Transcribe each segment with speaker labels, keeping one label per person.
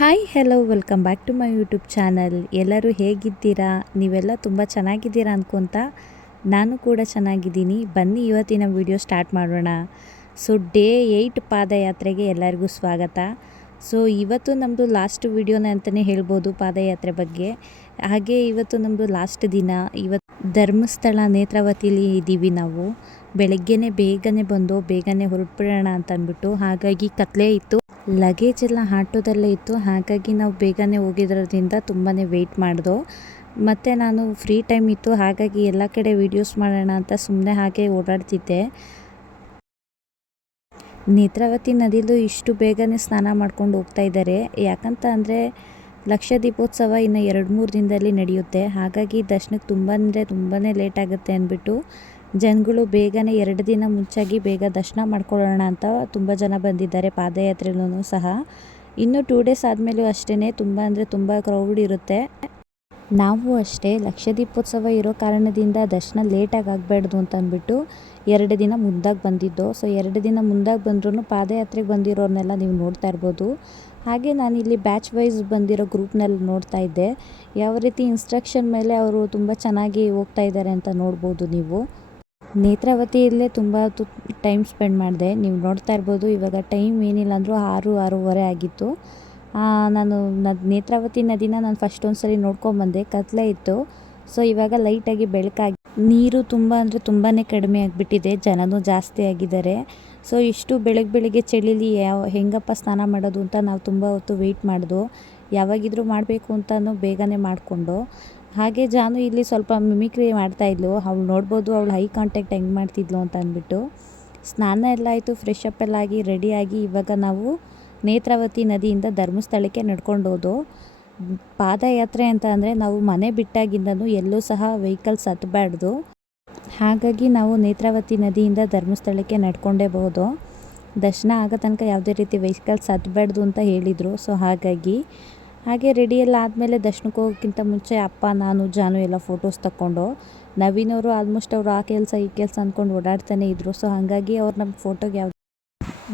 Speaker 1: Hi hello welcome back to my YouTube channel ಎಲ್ಲರೂ ಹೇಗಿದ್ದೀರಾ? ನೀವೆಲ್ಲ ತುಂಬ ಚೆನ್ನಾಗಿದ್ದೀರಾ ಅಂದ್ಕೊತ ನಾನು ಕೂಡ ಚೆನ್ನಾಗಿದ್ದೀನಿ. ಬನ್ನಿ ಇವತ್ತಿನ ವಿಡಿಯೋ ಸ್ಟಾರ್ಟ್ ಮಾಡೋಣ. ಸೊ ಡೇ ಏಯ್ಟ್ ಪಾದಯಾತ್ರೆಗೆ ಎಲ್ಲರಿಗೂ ಸ್ವಾಗತ. ಸೊ ಇವತ್ತು ನಮ್ಮದು ಲಾಸ್ಟ್ ವಿಡಿಯೋನ ಅಂತಲೇ ಹೇಳ್ಬೋದು ಪಾದಯಾತ್ರೆ ಬಗ್ಗೆ. ಹಾಗೆ ಇವತ್ತು ನಮ್ಮದು ಲಾಸ್ಟ್ ದಿನ. ಇವತ್ತು ಧರ್ಮಸ್ಥಳ ನೇತ್ರಾವತಿಲಿ ಇದ್ದೀವಿ ನಾವು. ಬೆಳಗ್ಗೆನೇ ಬೇಗನೆ ಬಂದು ಬೇಗನೆ ಹೊರಟ್ಬಿಡೋಣ ಅಂತ ಅಂದ್ಬಿಟ್ಟು ಹಾಗಾಗಿ ಕತ್ಲೆ ಇತ್ತು. ಲಗೇಜ್ ಎಲ್ಲ ಆಟೋದಲ್ಲೇ ಇತ್ತು. ಹಾಗಾಗಿ ನಾವು ಬೇಗನೆ ಹೋಗಿರೋದ್ರಿಂದ ತುಂಬಾ ವೆಯ್ಟ್ ಮಾಡ್ದೋ. ಮತ್ತು ನಾನು ಫ್ರೀ ಟೈಮ್ ಇತ್ತು. ಹಾಗಾಗಿ ಎಲ್ಲ ಕಡೆ ವೀಡಿಯೋಸ್ ಮಾಡೋಣ ಅಂತ ಸುಮ್ಮನೆ ಹಾಗೆ ಓಡಾಡ್ತಿದ್ದೆ. ನೇತ್ರಾವತಿ ನದಿಲೂ ಇಷ್ಟು ಬೇಗನೆ ಸ್ನಾನ ಮಾಡ್ಕೊಂಡು ಹೋಗ್ತಾ ಇದ್ದಾರೆ. ಯಾಕಂತ ಅಂದರೆ ಲಕ್ಷ ದೀಪೋತ್ಸವ ಇನ್ನು ಎರಡು ಮೂರು ದಿನದಲ್ಲಿ ನಡೆಯುತ್ತೆ. ಹಾಗಾಗಿ ದರ್ಶನಕ್ಕೆ ತುಂಬ ಅಂದರೆ ತುಂಬಾ ಲೇಟ್ ಆಗುತ್ತೆ ಅಂದ್ಬಿಟ್ಟು ಜನಗಳು ಬೇಗನೆ ಎರಡು ದಿನ ಮುಂಚಾಗಿ ಬೇಗ ದರ್ಶನ ಮಾಡ್ಕೊಳ್ಳೋಣ ಅಂತ ತುಂಬ ಜನ ಬಂದಿದ್ದಾರೆ ಪಾದಯಾತ್ರೆಲೂ ಸಹ. ಇನ್ನು ಟೂ ಡೇಸ್ ಆದಮೇಲೂ ಅಷ್ಟೇ ತುಂಬ ಅಂದರೆ ತುಂಬ ಕ್ರೌಡ್ ಇರುತ್ತೆ. ನಾವು ಅಷ್ಟೇ ಲಕ್ಷದೀಪೋತ್ಸವ ಇರೋ ಕಾರಣದಿಂದ ದರ್ಶನ ಲೇಟಾಗಿ ಆಗಬಾರ್ದು ಅಂತ ಅಂದ್ಬಿಟ್ಟು ಎರಡು ದಿನ ಮುಂದಾಗಿ ಬಂದಿದ್ದು. ಸೊ ಎರಡು ದಿನ ಮುಂದಾಗಿ ಬಂದ್ರೂ ಪಾದಯಾತ್ರೆಗೆ ಬಂದಿರೋರ್ನೆಲ್ಲ ನೀವು ನೋಡ್ತಾ ಇರ್ಬೋದು. ಹಾಗೆ ನಾನು ಇಲ್ಲಿ ಬ್ಯಾಚ್ ವೈಸ್ ಬಂದಿರೋ ಗ್ರೂಪ್ನಲ್ಲಿ ನೋಡ್ತಾ ಇದ್ದೆ. ಯಾವ ರೀತಿ ಇನ್ಸ್ಟ್ರಕ್ಷನ್ ಮೇಲೆ ಅವರು ತುಂಬ ಚೆನ್ನಾಗಿ ಹೋಗ್ತಾ ಇದ್ದಾರೆ ಅಂತ ನೋಡ್ಬೋದು ನೀವು. ನೇತ್ರಾವತಿಯಲ್ಲೇ ತುಂಬ ಹೊತ್ತು ಟೈಮ್ ಸ್ಪೆಂಡ್ ಮಾಡಿದೆ. ನೀವು ನೋಡ್ತಾ ಇರ್ಬೋದು, ಇವಾಗ ಟೈಮ್ ಏನಿಲ್ಲ ಅಂದರೂ ಆರು, ಆರೂವರೆ ಆಗಿತ್ತು. ನಾನು ನೇತ್ರಾವತಿ ನದಿನ ನಾನು ಫಸ್ಟ್ ಒಂದು ನೋಡ್ಕೊಂಬಂದೆ ಕತ್ಲೆ ಇತ್ತು. ಸೊ ಇವಾಗ ಲೈಟಾಗಿ ಬೆಳಕಾಗಿ, ನೀರು ತುಂಬ ಅಂದರೆ ತುಂಬಾ ಕಡಿಮೆ ಆಗಿಬಿಟ್ಟಿದೆ. ಜನನೂ ಜಾಸ್ತಿ ಆಗಿದ್ದಾರೆ. ಸೊ ಇಷ್ಟು ಬೆಳಗ್ಗೆ ಬೆಳಗ್ಗೆ ಚಳಿಲಿ ಯಾವ, ಹೆಂಗಪ್ಪ ಸ್ನಾನ ಮಾಡೋದು ಅಂತ ನಾವು ತುಂಬ ಹೊತ್ತು ವೆಯ್ಟ್ ಮಾಡಿದ್ವು ಯಾವಾಗಿದ್ರೂ ಮಾಡಬೇಕು ಅಂತಲೂ ಬೇಗನೆ ಮಾಡಿಕೊಂಡು ಹಾಗೆ ಜಾನು ಇಲ್ಲಿ ಸ್ವಲ್ಪ ಮಿಮಿಕ್ರಿ ಮಾಡ್ತಾಯಿದ್ಲು ಅವಳು ನೋಡ್ಬೋದು ಅವಳು ಹೈ ಕಾಂಟ್ಯಾಕ್ಟ್ ಹೆಂಗೆ ಮಾಡ್ತಿದ್ಲು ಅಂತ ಅಂದ್ಬಿಟ್ಟು. ಸ್ನಾನ ಎಲ್ಲ ಆಯಿತು ಫ್ರೆಶ್ ಅಪ್ ಎಲ್ಲ ಆಗಿ ರೆಡಿಯಾಗಿ ಇವಾಗ ನಾವು ನೇತ್ರಾವತಿ ನದಿಯಿಂದ ಧರ್ಮಸ್ಥಳಕ್ಕೆ ನಡ್ಕೊಂಡು ಹೋದೋ ಪಾದಯಾತ್ರೆ ಅಂತ ಅಂದರೆ ನಾವು ಮನೆ ಬಿಟ್ಟಾಗಿಂದನು ಎಲ್ಲೂ ಸಹ ವೆಹಿಕಲ್ಸ್ ಹತ್ತಬಾರ್ದು ಹಾಗಾಗಿ ನಾವು ನೇತ್ರಾವತಿ ನದಿಯಿಂದ ಧರ್ಮಸ್ಥಳಕ್ಕೆ ನಡ್ಕೊಂಡೇ ಬಹುದು ದರ್ಶನ ಆಗೋ ತನಕ ಯಾವುದೇ ರೀತಿ ವೆಹಿಕಲ್ಸ್ ಹತ್ತಬಾರ್ದು ಅಂತ ಹೇಳಿದರು. ಸೊ ಹಾಗಾಗಿ ಹಾಗೆ ರೆಡಿ ಎಲ್ಲ ಆದಮೇಲೆ ದರ್ಶನಕ್ಕೆ ಹೋಗೋಕ್ಕಿಂತ ಮುಂಚೆ ಅಪ್ಪ, ನಾನು, ಜಾನು ಎಲ್ಲ ಫೋಟೋಸ್ ತಗೊಂಡು ನವೀನವರು ಆಲ್ಮೋಸ್ಟ್ ಅವರು ಆ ಕೆಲಸ ಈ ಕೆಲಸ ಅಂದ್ಕೊಂಡು ಓಡಾಡ್ತಾನೆ ಇದ್ರು. ಸೊ ಹಾಗಾಗಿ ಅವ್ರು ನಮ್ಮ ಫೋಟೋಗೆ ಯಾವ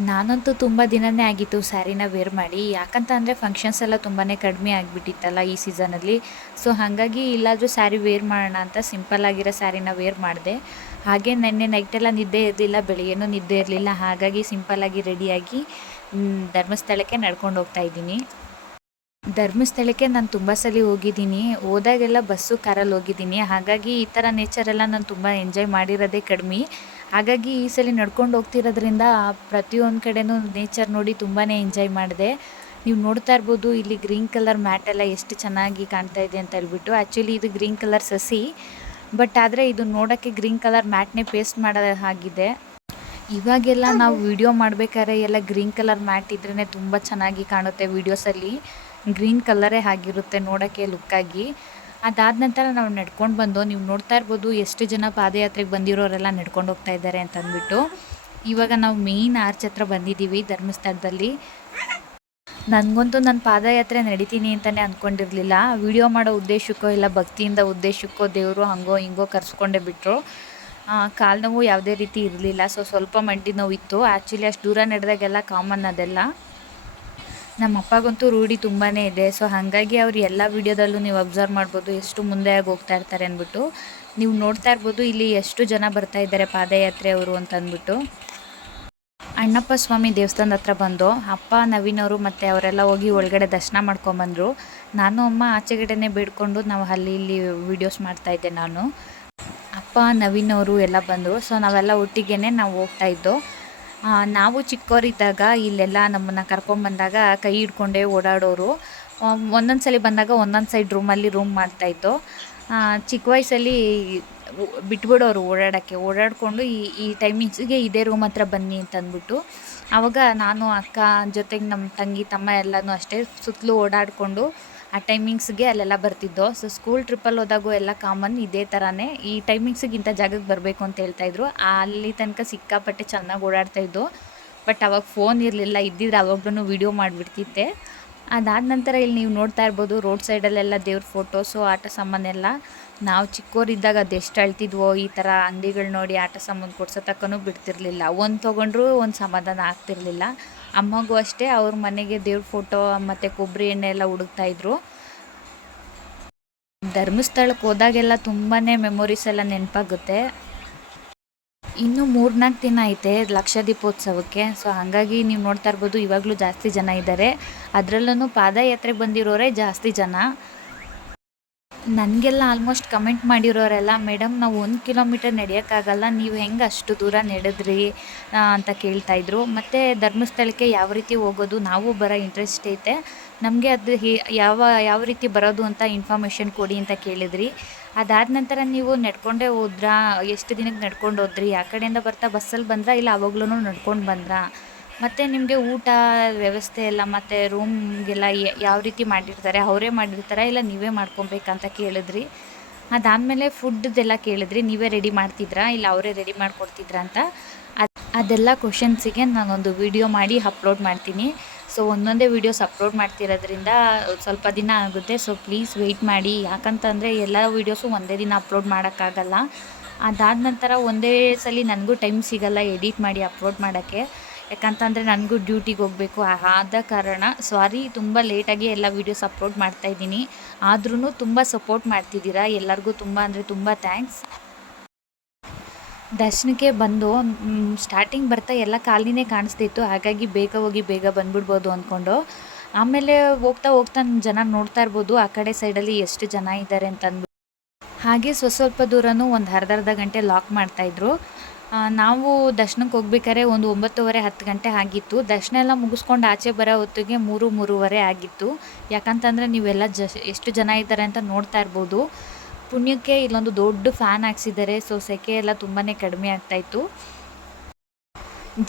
Speaker 1: ನಾನಂತೂ ತುಂಬ ದಿನವೇ ಆಗಿತ್ತು ಸ್ಯಾರಿನ ವೇರ್ ಮಾಡಿ. ಯಾಕಂತ ಅಂದರೆ ಫಂಕ್ಷನ್ಸ್ ಎಲ್ಲ ತುಂಬಾ ಕಡಿಮೆ ಆಗಿಬಿಟ್ಟಿತ್ತಲ್ಲ ಈ ಸೀಸನಲ್ಲಿ ಸೊ ಹಾಗಾಗಿ ಇಲ್ಲಾದರೂ ಸ್ಯಾರಿ ವೇರ್ ಮಾಡೋಣ ಅಂತ ಸಿಂಪಲ್ ಆಗಿರೋ ಸ್ಯಾರಿನ ವೇರ್ ಮಾಡಿದೆ. ಹಾಗೆ ನೆನ್ನೆ ನೈಟೆಲ್ಲ ನಿದ್ದೆ ಇರಲಿಲ್ಲ, ಬೆಳಿಗ್ಗೆನೂ ನಿದ್ದೆ ಇರಲಿಲ್ಲ. ಹಾಗಾಗಿ ಸಿಂಪಲ್ಲಾಗಿ ರೆಡಿಯಾಗಿ ಧರ್ಮಸ್ಥಳಕ್ಕೆ ನಡ್ಕೊಂಡು ಹೋಗ್ತಾ ಇದ್ದೀನಿ. ಧರ್ಮಸ್ಥಳಕ್ಕೆ ನಾನು ತುಂಬ ಸಲ ಹೋಗಿದ್ದೀನಿ. ಹೋದಾಗೆಲ್ಲ ಬಸ್ಸು ಕಾರಲ್ಲಿ ಹೋಗಿದ್ದೀನಿ. ಹಾಗಾಗಿ ಈ ಥರ ನೇಚರೆಲ್ಲ ನಾನು ತುಂಬ ಎಂಜಾಯ್ ಮಾಡಿರೋದೇ ಕಡಿಮೆ. ಹಾಗಾಗಿ ಈ ಸಲ ನಡ್ಕೊಂಡು ಹೋಗ್ತಿರೋದ್ರಿಂದ ಪ್ರತಿಯೊಂದು ಕಡೆನೂ ನೇಚರ್ ನೋಡಿ ತುಂಬಾ ಎಂಜಾಯ್ ಮಾಡಿದೆ. ನೀವು ನೋಡ್ತಾ ಇರ್ಬೋದು ಇಲ್ಲಿ ಗ್ರೀನ್ ಕಲರ್ ಮ್ಯಾಟ್ ಎಲ್ಲ ಎಷ್ಟು ಚೆನ್ನಾಗಿ ಕಾಣ್ತಾ ಇದೆ ಅಂತ ಹೇಳ್ಬಿಟ್ಟು. ಆ್ಯಕ್ಚುಲಿ ಇದು ಗ್ರೀನ್ ಕಲರ್ ಸಸಿ. ಬಟ್ ಆದರೆ ಇದು ನೋಡೋಕ್ಕೆ ಗ್ರೀನ್ ಕಲರ್ ಮ್ಯಾಟ್ನೇ ಪೇಸ್ಟ್ ಮಾಡೋ ಹಾಗಿದೆ. ಇವಾಗೆಲ್ಲ ನಾವು ವಿಡಿಯೋ ಮಾಡಬೇಕಾದ್ರೆ ಎಲ್ಲ ಗ್ರೀನ್ ಕಲರ್ ಮ್ಯಾಟ್ ಇದ್ರೇ ತುಂಬ ಚೆನ್ನಾಗಿ ಕಾಣುತ್ತೆ ವೀಡಿಯೋಸಲ್ಲಿ ಗ್ರೀನ್ ಕಲರೇ ಆಗಿರುತ್ತೆ ನೋಡೋಕ್ಕೆ ಲುಕ್ಕಾಗಿ. ಅದಾದ ನಂತರ ನಾವು ನಡ್ಕೊಂಡು ಬಂದು, ನೀವು ನೋಡ್ತಾ ಇರ್ಬೋದು ಎಷ್ಟು ಜನ ಪಾದಯಾತ್ರೆಗೆ ಬಂದಿರೋರೆಲ್ಲ ನಡ್ಕೊಂಡು ಹೋಗ್ತಾ ಇದ್ದಾರೆ ಅಂತ ಅಂದ್ಬಿಟ್ಟು ಇವಾಗ ನಾವು ಮೇಯ್ನ್ ಆರ್ಚ್ ಹತ್ರ ಬಂದಿದ್ದೀವಿ ಧರ್ಮಸ್ಥಳದಲ್ಲಿ. ನನಗಂತೂ ನನ್ನ ಪಾದಯಾತ್ರೆ ನಡೀತೀನಿ ಅಂತಲೇ ಅಂದ್ಕೊಂಡಿರಲಿಲ್ಲ ವಿಡಿಯೋ ಮಾಡೋ ಉದ್ದೇಶಕ್ಕೋ ಇಲ್ಲ, ಭಕ್ತಿಯಿಂದ ಉದ್ದೇಶಕ್ಕೋ ದೇವರು ಹಂಗೋ ಹಿಂಗೋ ಕರ್ಸ್ಕೊಂಡೇ ಬಿಟ್ಟರು ಕಾಲು ನೋವು ಯಾವುದೇ ರೀತಿ ಇರಲಿಲ್ಲ. ಸೊ, ಸ್ವಲ್ಪ ಮಂಡಿ ನೋವು ಇತ್ತು ಆ್ಯಕ್ಚುಲಿ ಅಷ್ಟು ದೂರ ನಡೆದಾಗೆಲ್ಲ ಕಾಮನ್ ಅದೆಲ್ಲ. ನಮ್ಮ ಅಪ್ಪಗಂತೂ ರೂಢಿ ತುಂಬಾ ಇದೆ. ಸೊ ಹಾಗಾಗಿ ಅವ್ರು ಎಲ್ಲ ವೀಡಿಯೋದಲ್ಲೂ ನೀವು ಅಬ್ಸರ್ವ್ ಮಾಡ್ಬೋದು, ಎಷ್ಟು ಮುಂದೆ ಆಗಿ ಹೋಗ್ತಾ ಇರ್ತಾರೆ ಅಂದ್ಬಿಟ್ಟು. ನೀವು ನೋಡ್ತಾ ಇರ್ಬೋದು, ಇಲ್ಲಿ ಎಷ್ಟು ಜನ ಬರ್ತಾ ಇದ್ದಾರೆ ಪಾದಯಾತ್ರೆ ಅವರು ಅಂತ ಅಂದ್ಬಿಟ್ಟು. ಅಣ್ಣಪ್ಪ ಸ್ವಾಮಿ ದೇವಸ್ಥಾನದ ಹತ್ರ ಬಂದು, ಅಪ್ಪ, ನವೀನವರು ಮತ್ತು ಅವರೆಲ್ಲ ಹೋಗಿ ಒಳಗಡೆ ದರ್ಶನ ಮಾಡ್ಕೊಂಬಂದರು. ನಾನು, ಅಮ್ಮ ಆಚೆಗಡೆನೇ ಬೇಡ್ಕೊಂಡು ನಾವು ಅಲ್ಲಿ ಇಲ್ಲಿ ವೀಡಿಯೋಸ್ ಮಾಡ್ತಾಯಿದ್ದೆ ನಾನು. ಅಪ್ಪ ನವೀನ್ ಅವರು ಎಲ್ಲ ಬಂದರು. ಸೊ ನಾವೆಲ್ಲ ಒಟ್ಟಿಗೆ ನಾವು ಹೋಗ್ತಾ ಇದ್ದೋ ನಾವು ಚಿಕ್ಕವರಿದ್ದಾಗ ಇಲ್ಲೆಲ್ಲ ನಮ್ಮನ್ನು ಕರ್ಕೊಂಬಂದಾಗ ಕೈ ಹಿಡ್ಕೊಂಡೇ ಓಡಾಡೋರು. ಒಂದೊಂದು ಸಲ ಬಂದಾಗ ಒಂದೊಂದು ಸೈಡ್ ರೂಮಲ್ಲಿ ರೂಮ್ ಮಾಡ್ತಾಯಿತ್ತು ಚಿಕ್ಕ ವಯಸ್ಸಲ್ಲಿ ಬಿಟ್ಬಿಡೋರು ಓಡಾಡೋಕ್ಕೆ. ಓಡಾಡಿಕೊಂಡು ಈ ಈ ಟೈಮಿಂಗ್ಸಿಗೆ ಇದೇ ರೂಮ್ ಹತ್ರ ಬನ್ನಿ ಅಂತಂದ್ಬಿಟ್ಟು ಆವಾಗ ನಾನು ಅಕ್ಕ ಜೊತೆಗೆ ನಮ್ಮ ತಂಗಿ, ತಮ್ಮ ಎಲ್ಲನೂ ಅಷ್ಟೇ ಸುತ್ತಲೂ ಓಡಾಡಿಕೊಂಡು ಆ ಟೈಮಿಂಗ್ಸ್ಗೆ ಅಲ್ಲೆಲ್ಲ ಬರ್ತಿದ್ದೋ. ಸೊ ಸ್ಕೂಲ್ ಟ್ರಿಪ್ಪಲ್ಲಿ ಹೋದಾಗೂ ಎಲ್ಲ ಕಾಮನ್ ಇದೇ ಥರನೇ ಈ ಟೈಮಿಂಗ್ಸಿಗೆ ಇಂಥ ಜಾಗಕ್ಕೆ ಬರಬೇಕು ಅಂತ ಹೇಳ್ತಾಯಿದ್ರು ಅಲ್ಲಿ ತನಕ ಸಿಕ್ಕಾಪಟ್ಟೆ ಚೆನ್ನಾಗಿ ಓಡಾಡ್ತಾಯಿದ್ದು ಬಟ್ ಅವಾಗ ಫೋನ್ ಇರಲಿಲ್ಲ, ಇದ್ದಿದ್ರೆ ಅವಾಗ್ಲೂ ವೀಡಿಯೋ ಮಾಡಿಬಿಡ್ತಿತ್ತೆ. ಅದಾದ ನಂತರ ಇಲ್ಲಿ ನೀವು ನೋಡ್ತಾ ಇರ್ಬೋದು ರೋಡ್ ಸೈಡಲ್ಲೆಲ್ಲ ದೇವ್ರ ಫೋಟೋಸು ಆಟ ಸಾಮಾನೆಲ್ಲ ನಾವು ಚಿಕ್ಕವರಿದ್ದಾಗ ಅದೆಷ್ಟು ಅಳ್ತಿದ್ವೋ, ಈ ಥರ ಅಂಗಡಿಗಳು ನೋಡಿ ಆಟ ಸಾಮಾನು ಕೊಡ್ಸೋ ತಕ್ಕನೂ ಬಿಡ್ತಿರ್ಲಿಲ್ಲ. ಒಂದು ತೊಗೊಂಡ್ರೂ ಒಂದು ಸಮಾಧಾನ ಆಗ್ತಿರ್ಲಿಲ್ಲ. ಅಮ್ಮಗೂ ಅಷ್ಟೇ, ಅವ್ರ ಮನೆಗೆ ದೇವ್ರ ಫೋಟೋ ಮತ್ತು ಕೊಬ್ಬರಿ ಎಣ್ಣೆ ಎಲ್ಲ ಹುಡುಕ್ತಾಯಿದ್ರು ಧರ್ಮಸ್ಥಳಕ್ಕೆ ಹೋದಾಗೆಲ್ಲ ತುಂಬಾ ಮೆಮೊರೀಸ್ ಎಲ್ಲ ನೆನಪಾಗುತ್ತೆ. ಇನ್ನು ಮೂರ್ನಾಲ್ಕು ದಿನ ಐತೆ ಲಕ್ಷ ದೀಪೋತ್ಸವಕ್ಕೆ ಸೊ ಹಾಗಾಗಿ ನೀವು ನೋಡ್ತಾ ಇರ್ಬೋದು, ಇವಾಗಲೂ ಜಾಸ್ತಿ ಜನ ಇದ್ದಾರೆ ಅದರಲ್ಲೂ ಪಾದಯಾತ್ರೆಗೆ ಬಂದಿರೋರೇ ಜಾಸ್ತಿ ಜನ. ನನಗೆಲ್ಲ ಆಲ್ಮೋಸ್ಟ್ ಕಮೆಂಟ್ ಮಾಡಿರೋರೆಲ್ಲ ಮೇಡಮ್ ನಾವು ಒಂದು ಕಿಲೋಮೀಟರ್ ನಡೆಯೋಕ್ಕಾಗಲ್ಲ, ನೀವು ಹೆಂಗೆ ಅಷ್ಟು ದೂರ ನಡೆದ್ರಿ ಅಂತ ಕೇಳ್ತಾಯಿದ್ರು ಮತ್ತು ಧರ್ಮಸ್ಥಳಕ್ಕೆ ಯಾವ ರೀತಿ ಹೋಗೋದು, ನಾವು ಬರೋ ಇಂಟ್ರೆಸ್ಟ್ ಐತೆ. ನಮಗೆ ಅದು ಯಾವ ಯಾವ ರೀತಿ ಬರೋದು ಅಂತ ಇನ್ಫಾರ್ಮೇಷನ್ ಕೊಡಿ ಅಂತ ಕೇಳಿದ್ರಿ. ಅದಾದ ನಂತರ ನೀವು ನಡ್ಕೊಂಡೇ ಹೋದ್ರಾ? ಎಷ್ಟು ದಿನಕ್ಕೆ ನಡ್ಕೊಂಡು ಹೋದ್ರಿ? ಆ ಕಡೆಯಿಂದ ಬರ್ತಾ ಬಸ್ಸಲ್ಲಿ ಬಂದ್ರಾ? ಇಲ್ಲ ಅವಾಗ್ಲೂ ನಡ್ಕೊಂಡು ಬಂದ್ರಾ? ಮತ್ತು ನಿಮಗೆ ಊಟ ವ್ಯವಸ್ಥೆ ಎಲ್ಲ ಮತ್ತು ರೂಮ್ಗೆಲ್ಲ ಯಾವ ರೀತಿ ಮಾಡಿರ್ತಾರೆ? ಅವರೇ ಮಾಡಿರ್ತಾರೆ? ಇಲ್ಲ ನೀವೇ ಮಾಡ್ಕೊಬೇಕಂತ ಕೇಳಿದ್ರಿ? ಅದಾದಮೇಲೆ ಫುಡ್ದೆಲ್ಲ ಕೇಳಿದ್ರಿ, ನೀವೇ ರೆಡಿ ಮಾಡ್ತಿದ್ರಾ? ಇಲ್ಲ ಅವರೇ ರೆಡಿ ಮಾಡಿಕೊಡ್ತಿದ್ರಾ ಅಂತ? ಅದು, ಅದೆಲ್ಲ ಕ್ವಶನ್ಸಿಗೆ ನಾನೊಂದು ವಿಡಿಯೋ ಮಾಡಿ ಅಪ್ಲೋಡ್ ಮಾಡ್ತೀನಿ. ಸೊ ಒಂದೊಂದೇ ವೀಡಿಯೋಸ್ ಅಪ್ಲೋಡ್ ಮಾಡ್ತಿರೋದ್ರಿಂದ ಸ್ವಲ್ಪ ದಿನ ಆಗುತ್ತೆ. ಸೊ ಪ್ಲೀಸ್ ವೆಯ್ಟ್ ಮಾಡಿ. ಯಾಕಂತಂದರೆ ಎಲ್ಲ ವೀಡಿಯೋಸು ಒಂದೇ ದಿನ ಅಪ್ಲೋಡ್ ಮಾಡೋಕ್ಕಾಗಲ್ಲ. ಅದಾದ ನಂತರ ಒಂದೇ ಸಲ ನನಗೂ ಟೈಮ್ ಸಿಗಲ್ಲ ಎಡಿಟ್ ಮಾಡಿ ಅಪ್ಲೋಡ್ ಮಾಡೋಕ್ಕೆ. ಯಾಕಂತಂದರೆ ನನಗೂ ಡ್ಯೂಟಿಗೆ ಹೋಗಬೇಕು. ಆದ ಕಾರಣ ಸಾರಿ ತುಂಬ ಲೇಟಾಗಿ ಎಲ್ಲ ವೀಡಿಯೋಸ್ ಅಪ್ಲೋಡ್ ಮಾಡ್ತಾ ಇದ್ದೀನಿ. ಆದ್ರೂ ತುಂಬ ಸಪೋರ್ಟ್ ಮಾಡ್ತಿದ್ದೀರಾ? ಎಲ್ಲರಿಗೂ ತುಂಬ ಅಂದರೆ ತುಂಬ ಥ್ಯಾಂಕ್ಸ್ ದರ್ಶನಕ್ಕೆ ಬಂದು ಸ್ಟಾರ್ಟಿಂಗ್ ಬರ್ತಾ ಎಲ್ಲ ಕಾಲಿನೇ ಕಾಣಿಸ್ತಿತ್ತು. ಹಾಗಾಗಿ ಬೇಗ ಹೋಗಿ ಬೇಗ ಬಂದ್ಬಿಡ್ಬೋದು ಅಂದ್ಕೊಂಡು ಆಮೇಲೆ ಹೋಗ್ತಾ ಹೋಗ್ತಾ ಜನ ನೋಡ್ತಾ ಇರ್ಬೋದು. ಆ ಕಡೆ ಸೈಡಲ್ಲಿ ಎಷ್ಟು ಜನ ಇದ್ದಾರೆ ಅಂತಂದ್ಬಿಟ್ಟು. ಹಾಗೆ ಸ್ವಸ್ವಲ್ಪ ದೂರನೂ ಒಂದು ಅರ್ಧ ಅರ್ಧ ಗಂಟೆ ಲಾಕ್ ಮಾಡ್ತಾಯಿದ್ರು ನಾವು ದರ್ಶನಕ್ಕೆ ಹೋಗ್ಬೇಕಾದ್ರೆ ಒಂದು ಒಂಬತ್ತುವರೆ, ಹತ್ತು ಗಂಟೆ ಆಗಿತ್ತು. ದರ್ಶನ ಎಲ್ಲ ಮುಗಿಸ್ಕೊಂಡು ಆಚೆ ಬರೋ ಹೊತ್ತಿಗೆ ಮೂರು, ಮೂರುವರೆ ಆಗಿತ್ತು. ಯಾಕಂತಂದರೆ ನೀವೆಲ್ಲ ಜ, ಎಷ್ಟು ಜನ ಇದ್ದಾರೆ ಅಂತ ನೋಡ್ತಾ ಇರ್ಬೋದು. ಪುಣ್ಯಕ್ಕೆ ಇಲ್ಲೊಂದು ದೊಡ್ಡ ಫ್ಯಾನ್ ಹಾಕ್ಸಿದ್ದಾರೆ ಸೊ ಸೆಕೆ ಎಲ್ಲ ತುಂಬಾ ಕಡಿಮೆ ಆಗ್ತಾಯಿತ್ತು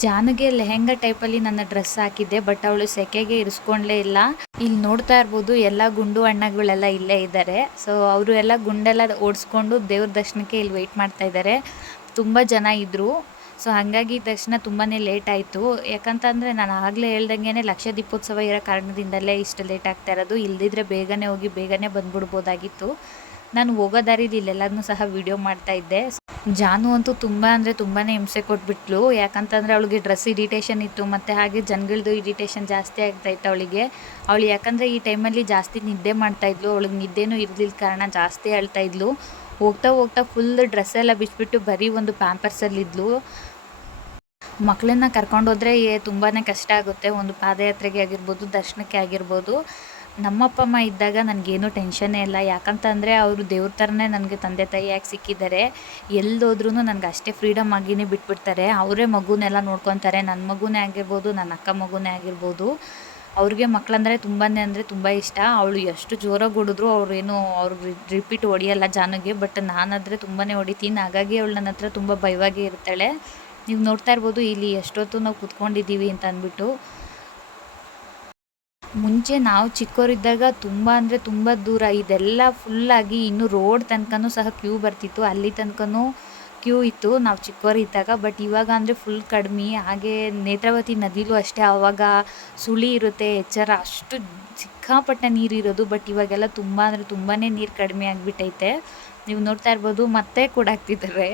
Speaker 1: ಜಾನಿಗೆ ಲೆಹೆಂಗಾ ಟೈಪಲ್ಲಿ ನನ್ನ ಡ್ರೆಸ್ ಹಾಕಿದ್ದೆ ಬಟ್ ಅವಳು ಸೆಕೆಗೆ ಇರಿಸ್ಕೊಂಡ್ಲೇ ಇಲ್ಲ. ಇಲ್ಲಿ ನೋಡ್ತಾ ಇರ್ಬೋದು, ಎಲ್ಲ ಗುಂಡು ಅಣ್ಣಗಳೆಲ್ಲ ಇಲ್ಲೇ ಇದ್ದಾರೆ. ಸೊ ಅವರು ಎಲ್ಲ ಗುಂಡೆಲ್ಲ ಓಡಿಸ್ಕೊಂಡು ದೇವ್ರ ದರ್ಶನಕ್ಕೆ ಇಲ್ಲಿ ವೆಯ್ಟ್ ಮಾಡ್ತಾ ಇದ್ದಾರೆ. ತುಂಬ ಜನ ಇದ್ದರು ಸೊ ಹಾಗಾಗಿ ತಕ್ಷಣ ತುಂಬಾ ಲೇಟ್ ಆಯಿತು. ಯಾಕಂತಂದರೆ ನಾನು ಆಗಲೇ ಹೇಳ್ದಂಗೆ ಲಕ್ಷ ದೀಪೋತ್ಸವ ಇರೋ ಕಾರಣದಿಂದಲೇ ಇಷ್ಟು ಲೇಟ್ ಆಗ್ತಾ ಇರೋದು. ಇಲ್ದಿದ್ರೆ ಬೇಗನೆ ಹೋಗಿ ಬೇಗನೆ ಬಂದ್ಬಿಡ್ಬೋದಾಗಿತ್ತು. ನಾನು ಹೋಗೋ ದಾರಿಲಿ ಇಲ್ಲೆಲ್ಲದನ್ನೂ ಸಹ ವಿಡಿಯೋ ಮಾಡ್ತಾ ಇದ್ದೆ. ಜಾನು ಅಂತೂ ತುಂಬ ಅಂದರೆ ತುಂಬಾ ಹಿಂಸೆ ಕೊಟ್ಬಿಟ್ಲು. ಯಾಕಂತಂದರೆ ಅವಳಿಗೆ ಡ್ರೆಸ್ ಇರಿಟೇಷನ್ ಇತ್ತು, ಮತ್ತು ಹಾಗೆ ಜನಗಳದ್ದು ಇರಿಟೇಷನ್ ಜಾಸ್ತಿ ಆಗ್ತಾಯಿತ್ತು ಅವಳಿಗೆ. ಅವಳು ಯಾಕಂದರೆ ಈ ಟೈಮಲ್ಲಿ ಜಾಸ್ತಿ ನಿದ್ದೆ ಮಾಡ್ತಾಯಿದ್ಲು ಅವಳಿಗೆ ನಿದ್ದೆನೂ ಇರಲಿಲ್ಲ ಕಾರಣ ಜಾಸ್ತಿ ಅಳ್ತಾ ಇದ್ಲು. ಹೋಗ್ತಾ ಹೋಗ್ತಾ ಫುಲ್ ಡ್ರೆಸ್ ಎಲ್ಲ ಬಿಚ್ಚಿಬಿಟ್ಟು ಬರೀ ಒಂದು ಪ್ಯಾಂಪರ್ಸಲ್ಲಿದ್ಲು ಮಕ್ಕಳನ್ನ ಕರ್ಕೊಂಡೋದ್ರೆ ತುಂಬಾ ಕಷ್ಟ ಆಗುತ್ತೆ. ಒಂದು ಪಾದಯಾತ್ರೆಗೆ ಆಗಿರ್ಬೋದು, ದರ್ಶನಕ್ಕೆ ಆಗಿರ್ಬೋದು. ನಮ್ಮಪ್ಪ ಅಮ್ಮ ಇದ್ದಾಗ ನನಗೇನು ಟೆನ್ಷನ್ನೇ ಇಲ್ಲ. ಯಾಕಂತಂದರೆ ಅವರು ದೇವ್ರ ಥರನೇ ನನಗೆ ತಂದೆ ತಾಯಿಯಾಗಿ ಸಿಕ್ಕಿದ್ದಾರೆ. ಎಲ್ಲೋದ್ರೂ ನನಗೆ ಅಷ್ಟೇ ಫ್ರೀಡಮ್ ಆಗಿನೇ ಬಿಟ್ಬಿಡ್ತಾರೆ. ಅವರೇ ಮಗುನೆಲ್ಲ ನೋಡ್ಕೊತಾರೆ. ನನ್ನ ಮಗುನೇ ಆಗಿರ್ಬೋದು ನನ್ನ ಅಕ್ಕ ಮಗುನೇ ಆಗಿರ್ಬೋದು. ಅವ್ರಿಗೆ ಮಕ್ಕಳಂದರೆ ತುಂಬಾ ಅಂದರೆ ತುಂಬ ಇಷ್ಟ. ಅವಳು ಎಷ್ಟು ಜೋರಾಗಿ ಹೊಡಿದ್ರು ಅವ್ರು ರಿಪೀಟ್ ಹೊಡಿಯಲ್ಲ ಜಾನುಗೆ. ಬಟ್ ನಾನಾದರೆ ತುಂಬಾ ಹೊಡಿತೀನಿ. ಹಾಗಾಗಿ ಅವಳು ನನ್ನ ಹತ್ರ ತುಂಬ ಭಯವಾಗಿ ಇರ್ತಾಳೆ. ನೀವು ನೋಡ್ತಾ ಇರ್ಬೋದು, ಇಲ್ಲಿ ಎಷ್ಟೊತ್ತು ನಾವು ಕುತ್ಕೊಂಡಿದ್ದೀವಿ ಅಂತ ಅಂದ್ಬಿಟ್ಟು. ಮುಂಚೆ ನಾವು ಚಿಕ್ಕವರಿದ್ದಾಗ ತುಂಬ ಅಂದರೆ ತುಂಬ ದೂರ, ಇದೆಲ್ಲ ಫುಲ್ಲಾಗಿ ಇನ್ನು ರೋಡ್ ತನಕನೂ ಸಹ ಕ್ಯೂ ಬರ್ತಿತ್ತು. ಅಲ್ಲಿ ತನಕನೂ ಕ್ಯೂ ಇತ್ತು, ನಾವು ಚಿಕ್ಕವರಿದ್ದಾಗ ಬಟ್ ಇವಾಗ ಅಂದರೆ ಫುಲ್ ಕಡಿಮೆ. ಹಾಗೆ ನೇತ್ರಾವತಿ ನದಿಲೂ ಅಷ್ಟೇ. ಆವಾಗ ಸುಳಿ ಇರುತ್ತೆ, ಎಚ್ಚರ. ಅಷ್ಟು ಸಿಕ್ಕಾಪಟ್ಟೆ ನೀರು ಇರೋದು. ಬಟ್ ಇವಾಗೆಲ್ಲ ತುಂಬ ಅಂದರೆ ತುಂಬಾ ನೀರು ಕಡಿಮೆ ಆಗಿಬಿಟ್ಟೈತೆ ನೀವು ನೋಡ್ತಾ ಇರ್ಬೋದು, ಮತ್ತೆ ಕೂಡ ಹಾಕ್ತಿದ್ದಾರೆ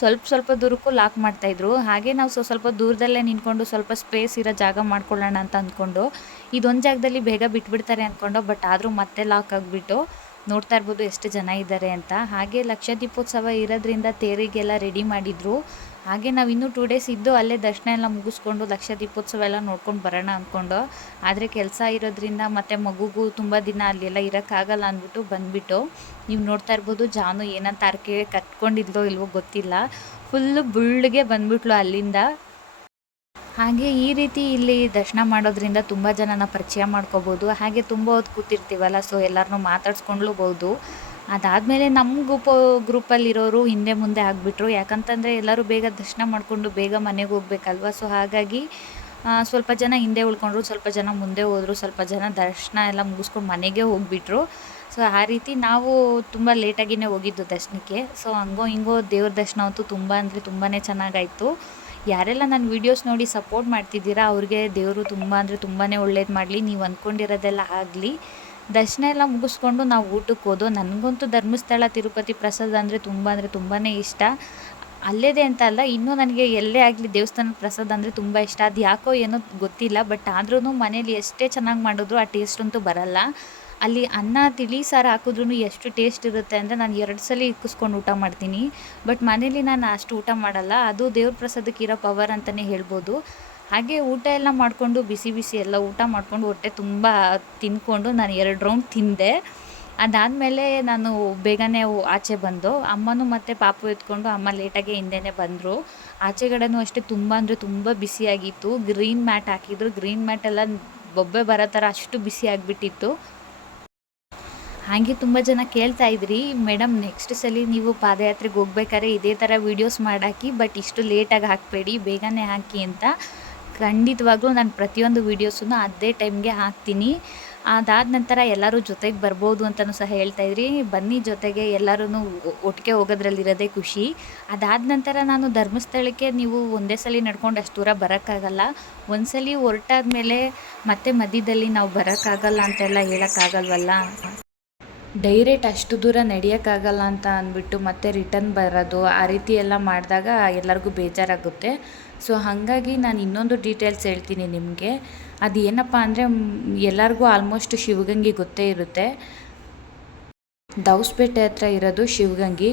Speaker 1: ಸ್ವಲ್ಪ ಸ್ವಲ್ಪ ದೂರಕ್ಕೂ ಲಾಕ್ ಮಾಡ್ತಾಯಿದ್ರು ಹಾಗೆ ನಾವು ಸ್ವಲ್ಪ ಸ್ವಲ್ಪ ದೂರದಲ್ಲೇ ನಿಂತ್ಕೊಂಡು, ಸ್ವಲ್ಪ ಸ್ಪೇಸ್ ಇರೋ ಜಾಗ ಮಾಡ್ಕೊಳ್ಳೋಣ ಅಂತ ಅಂದ್ಕೊಂಡು, ಇದೊಂದು ಜಾಗದಲ್ಲಿ ಬೇಗ ಬಿಟ್ಬಿಡ್ತಾರೆ ಅಂದ್ಕೊಂಡು ಬಟ್ ಆದರೂ ಮತ್ತೆ ಲಾಕ್ ಆಗಿಬಿಟ್ಟು ನೋಡ್ತಾ ಇರ್ಬೋದು ಎಷ್ಟು ಜನ ಇದ್ದಾರೆ ಅಂತ. ಹಾಗೆ ಲಕ್ಷ ದೀಪೋತ್ಸವ ಇರೋದ್ರಿಂದ ತೇರಿಗೆಲ್ಲ ರೆಡಿ ಮಾಡಿದ್ರು. ಹಾಗೆ ನಾವು ಇನ್ನೂ ಟೂ ಡೇಸ್ ಇದ್ದು ಅಲ್ಲೇ ದರ್ಶನ ಎಲ್ಲ ಮುಗಿಸ್ಕೊಂಡು ಲಕ್ಷ ದೀಪೋತ್ಸವ ಎಲ್ಲ ನೋಡ್ಕೊಂಡು ಬರೋಣ ಅಂದ್ಕೊಂಡು ಆದರೆ ಕೆಲಸ ಇರೋದ್ರಿಂದ ಮತ್ತು ಮಗುಗೂ ತುಂಬ ದಿನ ಅಲ್ಲೆಲ್ಲ ಇರೋಕ್ಕಾಗಲ್ಲ ಅಂದ್ಬಿಟ್ಟು ಬಂದುಬಿಟ್ಟು ನೀವು ನೋಡ್ತಾ ಇರ್ಬೋದು ಜಾನು ಏನಂತ ಅರ್ಕೆ ಕಟ್ಕೊಂಡಿದ್ಲೋ ಇಲ್ವೋ ಗೊತ್ತಿಲ್ಲ. ಫುಲ್ಲು ಬುಳ್ಳಿಗೆ ಬಂದ್ಬಿಟ್ಲು ಅಲ್ಲಿಂದ. ಹಾಗೆ ಈ ರೀತಿ ಇಲ್ಲಿ ದರ್ಶನ ಮಾಡೋದ್ರಿಂದ ತುಂಬ ಜನನ ಪರಿಚಯ ಮಾಡ್ಕೋಬೋದು. ಹಾಗೆ ತುಂಬ ಹೊತ್ತು ಕೂತಿರ್ತೀವಲ್ಲ ಸೊ ಎಲ್ಲರನ್ನೂ ಮಾತಾಡ್ಸ್ಕೊಂಡ್ಲೂಬೋದು ಅದಾದಮೇಲೆ ನಮ್ಮ ಗ್ರೂಪ್ ಗ್ರೂಪಲ್ಲಿರೋರು ಹಿಂದೆ ಮುಂದೆ ಆಗಿಬಿಟ್ರು. ಯಾಕಂತಂದರೆ ಎಲ್ಲರೂ ಬೇಗ ದರ್ಶನ ಮಾಡಿಕೊಂಡು ಬೇಗ ಮನೆಗೆ ಹೋಗ್ಬೇಕಲ್ವ? ಸೊ ಹಾಗಾಗಿ ಸ್ವಲ್ಪ ಜನ ಹಿಂದೆ ಉಳ್ಕೊಂಡ್ರು, ಸ್ವಲ್ಪ ಜನ ಮುಂದೆ ಹೋದರು, ಸ್ವಲ್ಪ ಜನ ದರ್ಶನ ಎಲ್ಲ ಮುಗಿಸ್ಕೊಂಡು ಮನೆಗೆ ಹೋಗ್ಬಿಟ್ರು. ಸೊ ಆ ರೀತಿ ನಾವು ತುಂಬ ಲೇಟಾಗಿಯೇ ಹೋಗಿದ್ದು ದರ್ಶನಕ್ಕೆ. ಸೊ ಹಂಗೋ ಹಿಂಗೋ ದೇವ್ರ ದರ್ಶನ ಅಂತೂ ತುಂಬ ಅಂದರೆ ತುಂಬಾ ಚೆನ್ನಾಗಾಯಿತು. ಯಾರೆಲ್ಲ ನನ್ನ ವೀಡಿಯೋಸ್ ನೋಡಿ ಸಪೋರ್ಟ್ ಮಾಡ್ತಿದ್ದೀರಾ, ಅವ್ರಿಗೆ ದೇವರು ತುಂಬ ಅಂದರೆ ತುಂಬಾ ಒಳ್ಳೇದು ಮಾಡಲಿ, ನೀವು ಅಂದ್ಕೊಂಡಿರೋದೆಲ್ಲ ಆಗಲಿ. ದರ್ಶನ ಎಲ್ಲ ಮುಗಿಸ್ಕೊಂಡು ನಾವು ಊಟಕ್ಕೆ ಹೋದೋ. ನನಗಂತೂ ಧರ್ಮಸ್ಥಳ, ತಿರುಪತಿ ಪ್ರಸಾದ ಅಂದರೆ ತುಂಬ ಅಂದರೆ ತುಂಬಾ ಇಷ್ಟ. ಅಲ್ಲೇದೆ ಅಂತ ಅಲ್ಲ, ಇನ್ನೂ ನನಗೆ ಎಲ್ಲೇ ಆಗಲಿ ದೇವಸ್ಥಾನದ ಪ್ರಸಾದ ಅಂದರೆ ತುಂಬ ಇಷ್ಟ. ಅದು ಯಾಕೋ ಏನೋ ಗೊತ್ತಿಲ್ಲ ಬಟ್ ಆದ್ರೂ ಮನೇಲಿ ಎಷ್ಟೇ ಚೆನ್ನಾಗಿ ಮಾಡಿದ್ರು ಆ ಟೇಸ್ಟ್ ಅಂತೂ ಬರಲ್ಲ. ಅಲ್ಲಿ ಅನ್ನ, ತಿಳಿ, ಸಾರು ಹಾಕಿದ್ರೂ ಎಷ್ಟು ಟೇಸ್ಟ್ ಇರುತ್ತೆ ಅಂದರೆ ನಾನು ಎರಡು ಸಲ ಇಕ್ಕಿಸ್ಕೊಂಡು ಊಟ ಮಾಡ್ತೀನಿ. ಬಟ್ ಮನೇಲಿ ನಾನು ಅಷ್ಟು ಊಟ ಮಾಡಲ್ಲ. ಅದು ದೇವ್ರ ಪ್ರಸಾದಕ್ಕೆ ಇರೋ ಪವರ್ ಅಂತಲೇ ಹೇಳ್ಬೋದು. ಹಾಗೆ ಊಟ ಎಲ್ಲ ಮಾಡಿಕೊಂಡು ಬಿಸಿ ಬಿಸಿ ಎಲ್ಲ ಊಟ ಮಾಡಿಕೊಂಡು ಹೊಟ್ಟೆ ತುಂಬ ತಿಂದ್ಕೊಂಡು ನಾನು ಎರಡು ರೌಂಡ್ ತಿಂದೆ. ಅದಾದಮೇಲೆ ನಾನು ಬೇಗನೆ ಆಚೆ ಬಂದು, ಅಮ್ಮನೂ ಮತ್ತು ಪಾಪು ಎತ್ಕೊಂಡು ಅಮ್ಮ ಲೇಟಾಗಿ ಹಿಂದೆನೆ ಬಂದರು. ಆಚೆಗಡೆನೂ ಅಷ್ಟೇ ತುಂಬ ಅಂದರೆ ತುಂಬ ಬಿಸಿಯಾಗಿತ್ತು ಗ್ರೀನ್ ಮ್ಯಾಟ್ ಹಾಕಿದ್ರು. ಗ್ರೀನ್ ಮ್ಯಾಟ್ ಎಲ್ಲ ಬೊಬ್ಬೆ ಬರೋ ಥರ ಅಷ್ಟು ಬಿಸಿ ಆಗಿಬಿಟ್ಟಿತ್ತು. ಹಾಗೆ ತುಂಬ ಜನ ಕೇಳ್ತಾ ಇದ್ರಿ, ಮೇಡಮ್ ನೆಕ್ಸ್ಟ್ ಸಲ ನೀವು ಪಾದಯಾತ್ರೆಗೆ ಹೋಗ್ಬೇಕಾದ್ರೆ ಇದೇ ಥರ ವೀಡಿಯೋಸ್ ಮಾಡಾಕಿ ಬಟ್ ಇಷ್ಟು ಲೇಟಾಗಿ ಹಾಕಬೇಡಿ, ಬೇಗನೆ ಹಾಕಿ ಅಂತ ಖಂಡಿತವಾಗ್ಲೂ ನಾನು ಪ್ರತಿಯೊಂದು ವೀಡಿಯೋಸನ್ನು ಅದೇ ಟೈಮ್ಗೆ ಹಾಕ್ತೀನಿ. ಅದಾದ ನಂತರ ಎಲ್ಲರೂ ಜೊತೆಗೆ ಬರ್ಬೋದು ಅಂತಲೂ ಸಹ ಹೇಳ್ತಾ ಇದ್ರಿ. ಬನ್ನಿ ಜೊತೆಗೆ ಎಲ್ಲರೂ ಒಟ್ಟಿಗೆ ಹೋಗೋದ್ರಲ್ಲಿರೋದೇ ಖುಷಿ. ಅದಾದ ನಂತರ ನಾನು ಧರ್ಮಸ್ಥಳಕ್ಕೆ ನೀವು ಒಂದೇ ಸಲ ನಡ್ಕೊಂಡು ಅಷ್ಟು ದೂರ ಬರೋಕ್ಕಾಗಲ್ಲ. ಹೊರಟಾದ ಮೇಲೆ ಮತ್ತೆ ಮಧ್ಯದಲ್ಲಿ ನಾವು ಬರೋಕ್ಕಾಗಲ್ಲ ಅಂತೆಲ್ಲ ಹೇಳೋಕ್ಕಾಗಲ್ವಲ್ಲ? ಡೈರೆಕ್ಟ್ ಅಷ್ಟು ದೂರ ನಡೆಯೋಕ್ಕಾಗಲ್ಲ ಅಂತ ಅಂದ್ಬಿಟ್ಟು ಮತ್ತೆ ರಿಟರ್ನ್ ಬರೋದು, ಆ ರೀತಿ ಎಲ್ಲ ಮಾಡಿದಾಗ ಎಲ್ಲರಿಗೂ ಬೇಜಾರಾಗುತ್ತೆ. ಸೊ ಹಾಗಾಗಿ ನಾನು ಇನ್ನೊಂದು ಡೀಟೇಲ್ಸ್ ಹೇಳ್ತೀನಿ ನಿಮಗೆ. ಅದು ಏನಪ್ಪ ಅಂದರೆ ಎಲ್ಲರಿಗೂ ಆಲ್ಮೋಸ್ಟ್ ಶಿವಗಂಗೆ ಗೊತ್ತೇ ಇರುತ್ತೆ. ದೌಸ್ಪೇಟೆ ಹತ್ರ ಇರೋದು ಶಿವಗಂಗಿ.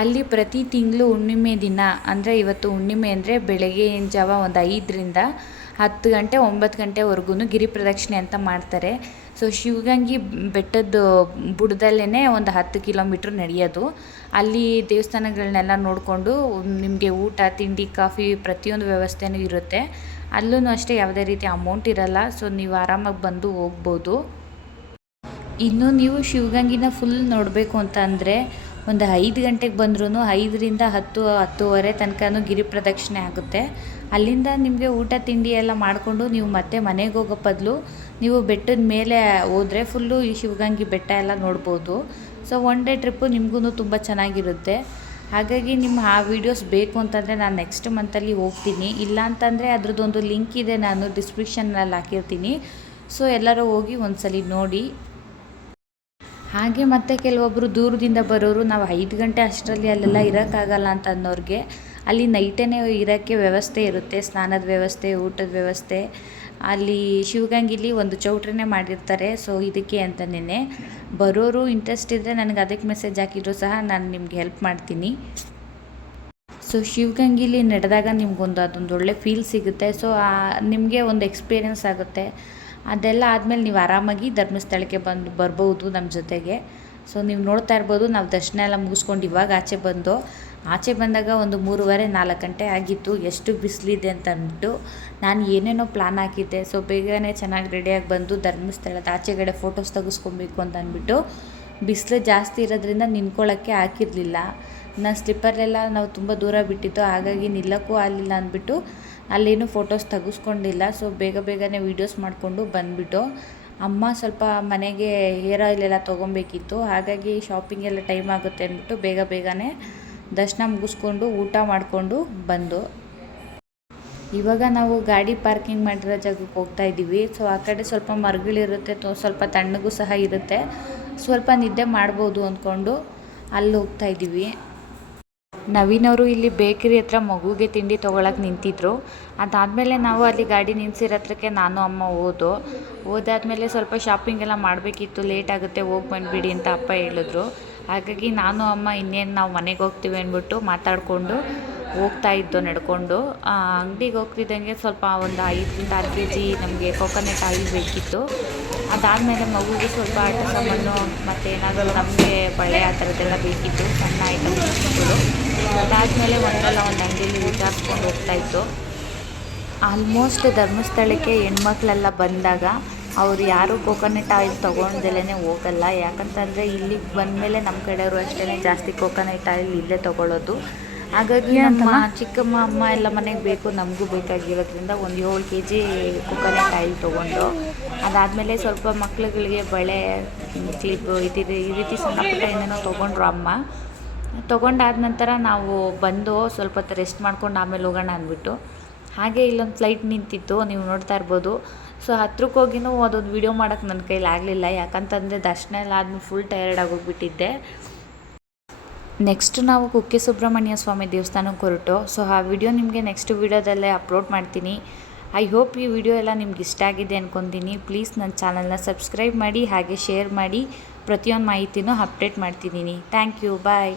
Speaker 1: ಅಲ್ಲಿ ಪ್ರತಿ ತಿಂಗಳು ಹುಣ್ಣಿಮೆ ದಿನ, ಅಂದರೆ ಇವತ್ತು ಹುಣ್ಣಿಮೆ ಅಂದರೆ ಬೆಳಗ್ಗೆ ಜಾವ ಒಂದು ಐದರಿಂದ ಹತ್ತು ಗಂಟೆ, ಒಂಬತ್ತು ಗಂಟೆವರೆಗೂ ಗಿರಿ ಪ್ರದಕ್ಷಿಣೆ ಅಂತ ಮಾಡ್ತಾರೆ. ಸೊ ಶಿವಗಂಗಿ ಬೆಟ್ಟದ ಬುಡದಲ್ಲೇ ಒಂದು ಹತ್ತು ಕಿಲೋಮೀಟ್ರ್ ನಡೆಯೋದು. ಅಲ್ಲಿ ದೇವಸ್ಥಾನಗಳನ್ನೆಲ್ಲ ನೋಡಿಕೊಂಡು ನಿಮಗೆ ಊಟ, ತಿಂಡಿ, ಕಾಫಿ ಪ್ರತಿಯೊಂದು ವ್ಯವಸ್ಥೆನೂ ಇರುತ್ತೆ. ಅಲ್ಲೂ ಅಷ್ಟೇ ಯಾವುದೇ ರೀತಿ ಅಮೌಂಟ್ ಇರಲ್ಲ. ಸೊ ನೀವು ಆರಾಮಾಗಿ ಬಂದು ಹೋಗ್ಬೋದು. ಇನ್ನು ನೀವು ಶಿವಗಂಗಿನ ಫುಲ್ ನೋಡಬೇಕು ಅಂತ ಅಂದರೆ ಒಂದು ಐದು ಗಂಟೆಗೆ ಬಂದ್ರೂ ಐದರಿಂದ ಹತ್ತು, ಹತ್ತುವರೆ ತನಕನೂ ಗಿರಿ ಪ್ರದಕ್ಷಿಣೆ ಆಗುತ್ತೆ. ಅಲ್ಲಿಂದ ನಿಮಗೆ ಊಟ ತಿಂಡಿ ಎಲ್ಲ ಮಾಡಿಕೊಂಡು ನೀವು ಮತ್ತೆ ಮನೆಗೆ ಹೋಗೋ ಬದಲು ನೀವು ಬೆಟ್ಟದ ಮೇಲೆ ಹೋದರೆ ಫುಲ್ಲು ಈ ಶಿವಗಂಗೆ ಬೆಟ್ಟ ಎಲ್ಲ ನೋಡ್ಬೋದು. ಸೊ ಒನ್ ಡೇ ಟ್ರಿಪ್ಪು ನಿಮಗೂ ತುಂಬ ಚೆನ್ನಾಗಿರುತ್ತೆ. ಹಾಗಾಗಿ ನಿಮ್ಮ ಆ ವೀಡಿಯೋಸ್ ಬೇಕು ಅಂತಂದರೆ ನಾನು ನೆಕ್ಸ್ಟ್ ಮಂತಲ್ಲಿ ಹೋಗ್ತೀನಿ. ಇಲ್ಲ ಅಂತಂದರೆ ಅದ್ರದ್ದೊಂದು ಲಿಂಕ್ ಇದೆ ನಾನು ಡಿಸ್ಕ್ರಿಪ್ಷನ್ನಲ್ಲಿ ಹಾಕಿರ್ತೀನಿ. ಸೊ ಎಲ್ಲರೂ ಹೋಗಿ ಒಂದ್ಸಲಿ ನೋಡಿ. ಹಾಗೆ ಮತ್ತೆ ಕೆಲವೊಬ್ಬರು ದೂರದಿಂದ ಬರೋರು ನಾವು ಐದು ಗಂಟೆ ಅಷ್ಟರಲ್ಲಿ ಅಲ್ಲೆಲ್ಲ ಇರೋಕ್ಕಾಗಲ್ಲ ಅಂತ ಅನ್ನೋರಿಗೆ ಅಲ್ಲಿ ನೈಟೇ ಇರೋಕ್ಕೆ ವ್ಯವಸ್ಥೆ ಇರುತ್ತೆ, ಸ್ನಾನದ ವ್ಯವಸ್ಥೆ, ಊಟದ ವ್ಯವಸ್ಥೆ. ಅಲ್ಲಿ ಶಿವಗಂಗಿಲಿ ಒಂದು ಚೌಟ್ರಿನೇ ಮಾಡಿರ್ತಾರೆ, ಸೊ ಇದಕ್ಕೆ ಅಂತಲೇ ಬರೋರು ಇಂಟ್ರೆಸ್ಟ್ ಇದ್ದರೆ ನನಗೆ ಅದಕ್ಕೆ ಮೆಸೇಜ್ ಹಾಕಿದ್ರು ಸಹ ನಾನು ನಿಮ್ಗೆ ಹೆಲ್ಪ್ ಮಾಡ್ತೀನಿ. ಸೊ ಶಿವಗಂಗಿಲಿ ನಡೆದಾಗ ನಿಮ್ಗೊಂದು ಅದೊಂದು ಒಳ್ಳೆ ಫೀಲ್ ಸಿಗುತ್ತೆ. ಸೊ ನಿಮಗೆ ಒಂದು ಎಕ್ಸ್ಪೀರಿಯೆನ್ಸ್ ಆಗುತ್ತೆ. ಅದೆಲ್ಲ ಆದಮೇಲೆ ನೀವು ಆರಾಮಾಗಿ ಧರ್ಮಸ್ಥಳಕ್ಕೆ ಬಂದು ಬರ್ಬೋದು ನಮ್ಮ ಜೊತೆಗೆ. ಸೊ ನೀವು ನೋಡ್ತಾ ಇರ್ಬೋದು, ನಾವು ದರ್ಶನ ಎಲ್ಲ ಮುಗಿಸ್ಕೊಂಡು ಇವಾಗ ಆಚೆ ಬಂದು, ಆಚೆ ಬಂದಾಗ ಒಂದು ಮೂರುವರೆ ನಾಲ್ಕು ಗಂಟೆ ಆಗಿತ್ತು. ಎಷ್ಟು ಬಿಸಿಲಿದೆ ಅಂತ ಅಂದ್ಬಿಟ್ಟು ನಾನು ಏನೇನೋ ಪ್ಲ್ಯಾನ್ ಹಾಕಿದ್ದೆ. ಸೊ ಬೇಗನೆ ಚೆನ್ನಾಗಿ ರೆಡಿಯಾಗಿ ಬಂದು ಧರ್ಮಸ್ಥಳದ ಆಚೆಗಡೆ ಫೋಟೋಸ್ ತೆಗೆಸ್ಕೊಬೇಕು ಅಂತ ಅಂದ್ಬಿಟ್ಟು ಬಿಸಿಲು ಜಾಸ್ತಿ ಇರೋದ್ರಿಂದ ನಿಂತ್ಕೊಳ್ಳೋಕ್ಕೆ ಹಾಕಿರಲಿಲ್ಲ. ನಾನು ಸ್ಲಿಪ್ಪರ್ಲೆಲ್ಲ ನಾವು ತುಂಬ ದೂರ ಬಿಟ್ಟಿತ್ತು ಹಾಗಾಗಿ ನಿಲ್ಲಕ್ಕೂ ಆಗಲಿಲ್ಲ ಅಂದ್ಬಿಟ್ಟು ಅಲ್ಲೇನು ಫೋಟೋಸ್ ತೆಗೆಸ್ಕೊಂಡಿಲ್ಲ. ಸೊ ಬೇಗ ಬೇಗನೆ ವೀಡಿಯೋಸ್ ಮಾಡಿಕೊಂಡು ಬಂದುಬಿಟ್ಟು ಅಮ್ಮ ಸ್ವಲ್ಪ ಮನೆಗೆ ಹೇರ್ ಆಯಿಲ್ ಎಲ್ಲ ತೊಗೊಬೇಕಿತ್ತು, ಹಾಗಾಗಿ ಶಾಪಿಂಗೆಲ್ಲ ಟೈಮ್ ಆಗುತ್ತೆ ಅಂದ್ಬಿಟ್ಟು ಬೇಗ ಬೇಗನೆ ದರ್ಶನ ಮುಗಿಸ್ಕೊಂಡು ಊಟ ಮಾಡಿಕೊಂಡು ಬಂದು. ಇವಾಗ ನಾವು ಗಾಡಿ ಪಾರ್ಕಿಂಗ್ ಮಾಡಿರೋ ಜಾಗಕ್ಕೆ ಹೋಗ್ತಾ ಇದ್ದೀವಿ. ಸೊ ಆ ಕಡೆ ಸ್ವಲ್ಪ ಮರಗಳಿರುತ್ತೆ ಸ್ವಲ್ಪ ತಣ್ಣಗೂ ಸಹ ಇರುತ್ತೆ. ಸ್ವಲ್ಪ ನಿದ್ದೆ ಮಾಡ್ಬೋದು ಅಂದ್ಕೊಂಡು ಅಲ್ಲಿ ಹೋಗ್ತಾ ಇದ್ದೀವಿ. ನವೀನವರು ಇಲ್ಲಿ ಬೇಕರಿ ಹತ್ರ ಮಗುಗೆ ತಿಂಡಿ ತೊಗೊಳಕ್ಕೆ ನಿಂತಿದ್ರು. ಅದಾದಮೇಲೆ ನಾವು ಅಲ್ಲಿ ಗಾಡಿ ನಿಲ್ಸಿರೋ ಹತ್ರಕ್ಕೆ ನಾನು, ಅಮ್ಮ ಹೋದೋ. ಹೋದಾದ್ಮೇಲೆ ಸ್ವಲ್ಪ ಶಾಪಿಂಗ್ ಎಲ್ಲ ಮಾಡಬೇಕಿತ್ತು ಲೇಟ್ ಆಗುತ್ತೆ, ಹೋಗಿ ಬಂದುಬಿಡಿ ಅಂತ ಅಪ್ಪ ಹೇಳಿದ್ರು. ಹಾಗಾಗಿ ನಾನು, ಅಮ್ಮ ಇನ್ನೇನು ನಾವು ಮನೆಗೆ ಹೋಗ್ತೀವಿ ಅಂದ್ಬಿಟ್ಟು ಮಾತಾಡಿಕೊಂಡು ಹೋಗ್ತಾ ಇದ್ದೋ ನಡ್ಕೊಂಡು. ಅಂಗಡಿಗೆ ಹೋಗ್ತಿದ್ದಂಗೆ ಸ್ವಲ್ಪ ಒಂದು ಐದರಿಂದ ಆರು ಕೆ ಜಿ ನಮಗೆ ಕೊಕೊನೆಟ್ ಆಯಿಲ್ ಬೇಕಿತ್ತು. ಅದಾದಮೇಲೆ ಮಗುಗೆ ಸ್ವಲ್ಪ ಆಟ ಸಾಮಾನು ಮತ್ತು ಏನಾದರೂ ನಮಗೆ ಬಳೆ ಆ ಥರದ್ದೆಲ್ಲ ಬೇಕಿತ್ತು, ಸಣ್ಣ ಅದಾದಮೇಲೆ ಒಂದಲ್ಲ ಒಂದು ಅಂಗಡಿಯಲ್ಲಿ ವಿಚಾರಿಸ್ಕೊಂಡು ಹೋಗ್ತಾಯಿತ್ತು ಆಲ್ಮೋಸ್ಟ್ ಧರ್ಮಸ್ಥಳಕ್ಕೆ ಹೆಣ್ಮಕ್ಳೆಲ್ಲ ಬಂದಾಗ ಅವ್ರು ಯಾರೂ ಕೋಕೋನಟ್ ಆಯಿಲ್ ತೊಗೊಂಡ್ದಲೇ ಹೋಗಲ್ಲ. ಯಾಕಂತಂದರೆ ಇಲ್ಲಿಗೆ ಬಂದಮೇಲೆ ನಮ್ಮ ಕಡೆಯವರು ಅಷ್ಟೇ ಜಾಸ್ತಿ ಕೋಕೋನಟ್ ಆಯಿಲ್ ಇಲ್ಲೇ ತೊಗೊಳ್ಳೋದು ಹಾಗಾಗಿ ನಮ್ಮ ಚಿಕ್ಕಮ್ಮ ಅಮ್ಮ ಎಲ್ಲ ಮನೆಗೆ ಬೇಕು ನಮಗೂ ಬೇಕಾಗಿರೋದ್ರಿಂದ ಒಂದು ಏಳು ಕೆ ಜಿ ಕೋಕೋನಟ್ ಆಯಿಲ್ ತೊಗೊಂಡು. ಅದಾದಮೇಲೆ ಸ್ವಲ್ಪ ಮಕ್ಳುಗಳಿಗೆ ಬಳೆ ಕ್ಲಿಪ್ ಇದು ಈ ರೀತಿ ಸಣ್ಣ ಪುಟ್ಟ ಏನೇನೋ ತೊಗೊಂಡ್ರು ಅಮ್ಮ. ತೊಗೊಂಡಾದ ನಂತರ ನಾವು ಬಂದು ಸ್ವಲ್ಪ ಹೊತ್ತು ರೆಸ್ಟ್ ಮಾಡ್ಕೊಂಡು ಆಮೇಲೆ ಹೋಗೋಣ ಅಂದ್ಬಿಟ್ಟು. ಹಾಗೆ ಇಲ್ಲೊಂದು ಫ್ಲೈಟ್ ನಿಂತಿತ್ತು, ನೀವು ನೋಡ್ತಾ ಇರ್ಬೋದು. ಸೊ ಹತ್ರಕ್ಕೆ ಹೋಗಿನೂ ಅದೊಂದು ವಿಡಿಯೋ ಮಾಡೋಕ್ಕೆ ನನ್ನ ಕೈಲಿ ಆಗಲಿಲ್ಲ. ಯಾಕಂತಂದರೆ ದರ್ಶನ ಎಲ್ಲ ಆದ್ಮೇಲೆ ಫುಲ್ ಟಯರ್ಡ್ ಆಗೋಗ್ಬಿಟ್ಟಿದ್ದೆ ನೆಕ್ಸ್ಟ್ ನಾವು ಕುಕ್ಕೆ ಸುಬ್ರಹ್ಮಣ್ಯ ಸ್ವಾಮಿ ದೇವಸ್ಥಾನಕ್ಕೆ ಹೊರಟು. ಸೊ ಆ ವಿಡಿಯೋ ನಿಮಗೆ ನೆಕ್ಸ್ಟ್ ವಿಡಿಯೋದಲ್ಲೇ ಅಪ್ಲೋಡ್ ಮಾಡ್ತೀನಿ. ಐ ಹೋಪ್ ಈ ವಿಡಿಯೋ ಎಲ್ಲ ನಿಮ್ಗೆ ಇಷ್ಟ ಆಗಿದೆ ಅಂದ್ಕೊಂತೀನಿ ಪ್ಲೀಸ್ ನನ್ನ ಚಾನಲ್ನ ಸಬ್ಸ್ಕ್ರೈಬ್ ಮಾಡಿ, ಹಾಗೆ ಶೇರ್ ಮಾಡಿ. ಪ್ರತಿಯೊಂದು ಮಾಹಿತಿನೂ ಅಪ್ಡೇಟ್ ಮಾಡ್ತಿದ್ದೀನಿ. Thank you bye